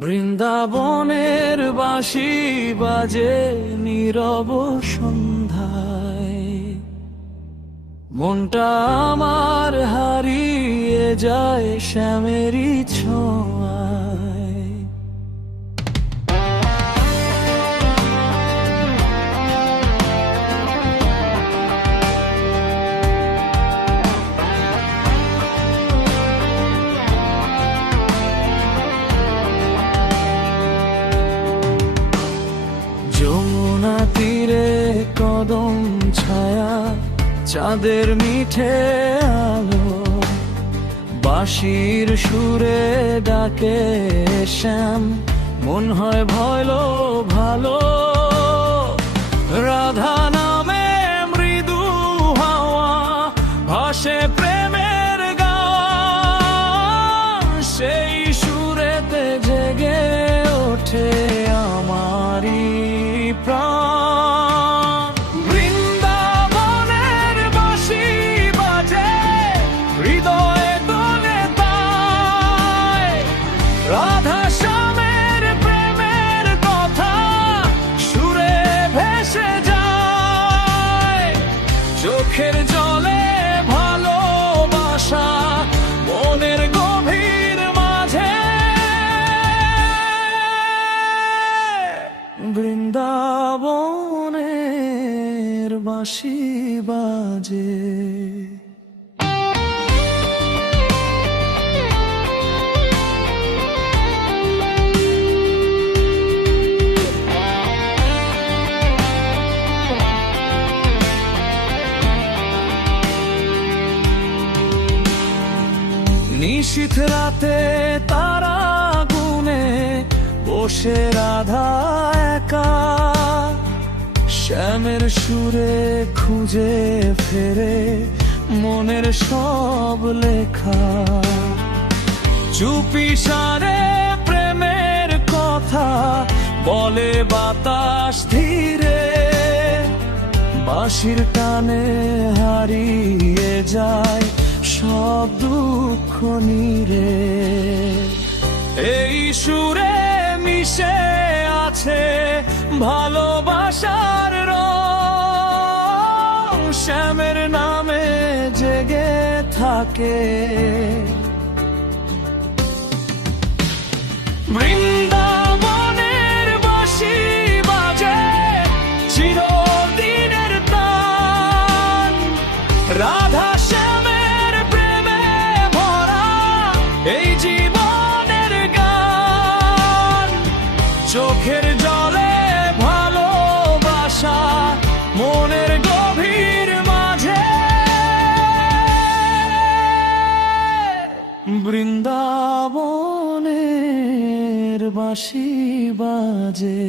বৃন্দাবনের বাঁশি বাজে নীরব সন্ধ্যায়, মনটা আমার হারিয়ে যায় শ্যামেরই ছোঁয়ায়। যমুনা তীরে কদম ছায়া, চাঁদের মিঠে আলো, বাঁশির সুরে ডাকে শ্যাম, মন হয় ভয়লো ভালো। রাধা নামে মৃদু হাওয়া ভাসে প্রেমের গান, সেই সুরেতে জেগে ওঠে আমারি প্রাণ। বৃন্দাবনের বাঁশি বাজে হৃদয়ে দোলে তাই, রাধা শ্যামের প্রেমের কথা সুরে ভেসে যায়। চোখের জলে ভালোবাসা মনের গভীর মাঝে, বৃন্দাবনের বাঁশি বাজে। নিশীথ রাতে তারা গুনে বসে রাধা একা, শ্যামের সুরে খুঁজে ফেরে মনের সব লেখা। চুপি সারে প্রেমের কথা বলে বাতাস ধীরে, বাঁশির টানে হারিয়ে যায় সব দুঃখ নীরে। এই সুরে মিশে আছে ভালোবাসার রং, শ্যামের নামে জেগে থাকে। বৃন্দাবনের বাঁশি বাজে চিরদিনের তান, রাধা শ্যামের প্রেমে ভরা এই জীবনের গান। চোখের জলে ভালোবাসা মনের গভীর মাঝে, বৃন্দাবনের বাঁশি বাজে।